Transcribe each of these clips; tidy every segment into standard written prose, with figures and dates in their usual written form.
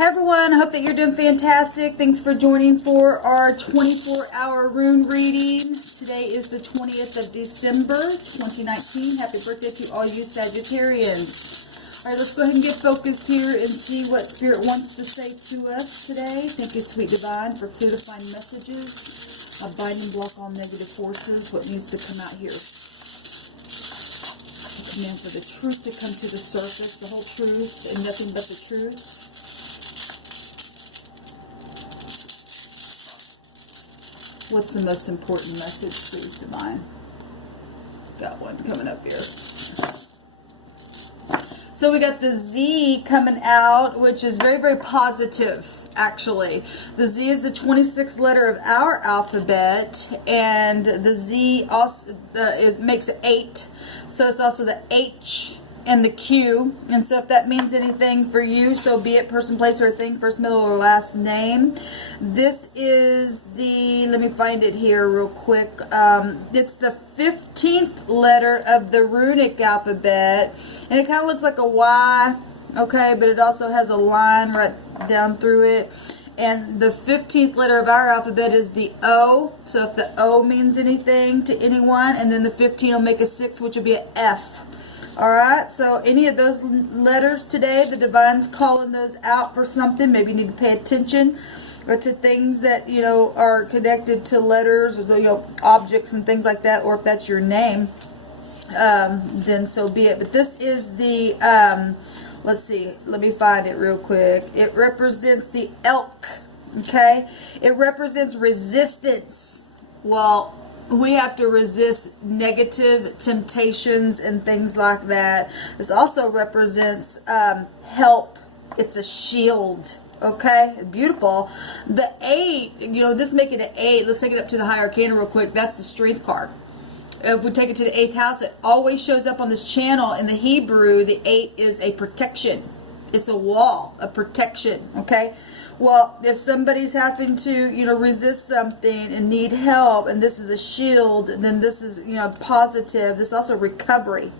Hi everyone, I hope that you're doing fantastic. Thanks for joining for our 24-hour rune reading. Today is the 20th of December, 2019. Happy birthday to all you Sagittarians. All right, let's go ahead and get focused here and see what Spirit wants to say to us today. Thank you, Sweet Divine, for clear to find messages. I bind and block all negative forces. What needs to come out here? I command for the truth to come to the surface, the whole truth, and nothing but the truth. What's the most important message, please, Divine? Got one coming up here. So we got the Z coming out, which is very, very positive, actually. The Z is the 26th letter of our alphabet, and the Z also makes it 8. So it's also the H and the Q. And so if that means anything for you, so be it, person, place, or thing, first, middle, or last name. This is the, let me find it here real quick. It's the 15th letter of the runic alphabet, and it kind of looks like a Y, okay, but it also has a line right down through it. And the 15th letter of our alphabet is the O. So if the O means anything to anyone, and then the 15 will make a 6, which will be an F. Alright, so any of those letters today, the Divine's calling those out for something. Maybe you need to pay attention or to things that, you know, are connected to letters or, you know, objects and things like that. Or if that's your name, then so be it. But this is the, let's see, let me find it real quick. It represents the elk, okay? It represents resistance. Well, we have to resist negative temptations and things like that. This also represents help. It's a shield. Okay, beautiful. The 8, you know, this make it an 8. Let's take it up to the higher arcana real quick. That's the strength card. If we take it to the 8th house, it always shows up on this channel. In the Hebrew, the 8 is a protection. It's a wall, a protection, okay? Well, if somebody's having to, you know, resist something and need help, and this is a shield, then this is, you know, positive. This is also recovery.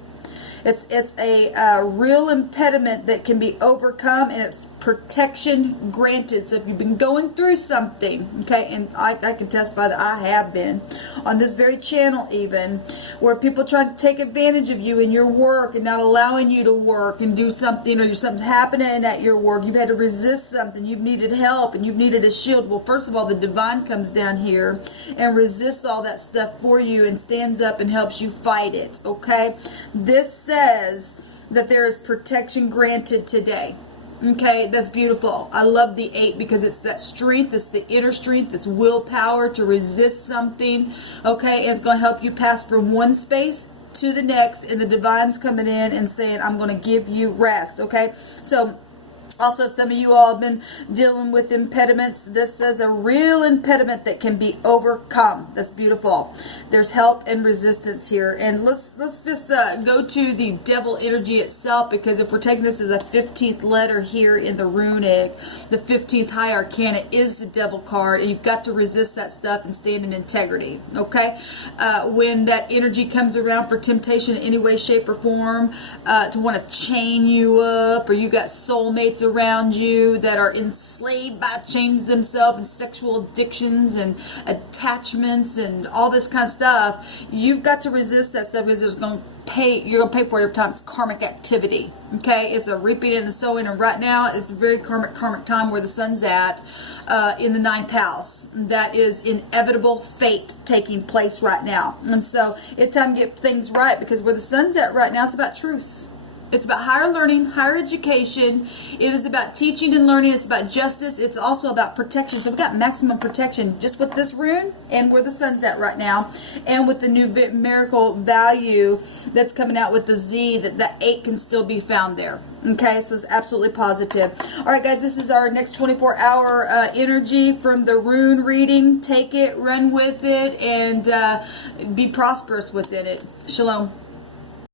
It's a real impediment that can be overcome, and it's protection granted. So if you've been going through something, okay, and I can testify that I have been on this very channel even, where people try to take advantage of you in your work and not allowing you to work and do something, or something's happening at your work, you've had to resist something, you've needed help, and you've needed a shield. Well, first of all, the Divine comes down here and resists all that stuff for you and stands up and helps you fight it, okay? This says that there is protection granted today. Okay, that's beautiful. I love the 8 because it's that strength, it's the inner strength, it's willpower to resist something, okay, and it's going to help you pass from one space to the next, and the Divine's coming in and saying, I'm going to give you rest, okay? So, also, if some of you all have been dealing with impediments, this says a real impediment that can be overcome. That's beautiful. There's help and resistance here. And let's just go to the devil energy itself, because if we're taking this as a 15th letter here in the runic, the 15th high arcana is the devil card, and you've got to resist that stuff and stand in integrity, okay? When that energy comes around for temptation in any way, shape, or form, to want to chain you up, or you got soulmates around you that are enslaved by chains themselves and sexual addictions and attachments and all this kind of stuff, you've got to resist that stuff, because it's going to pay. You're going to pay for it every time. It's karmic activity, okay? It's a reaping and a sowing, and right now it's a very karmic time where the sun's at in the 9th house. That is inevitable fate taking place right now, and so it's time to get things right, because where the sun's at right now, it's about truth. It's about higher learning, higher education. It is about teaching and learning. It's about justice. It's also about protection. So we've got maximum protection just with this rune and where the sun's at right now, and with the new miracle value that's coming out with the Z, that 8 can still be found there. Okay, so it's absolutely positive. All right, guys, this is our next 24-hour energy from the rune reading. Take it, run with it, and be prosperous within it. Shalom.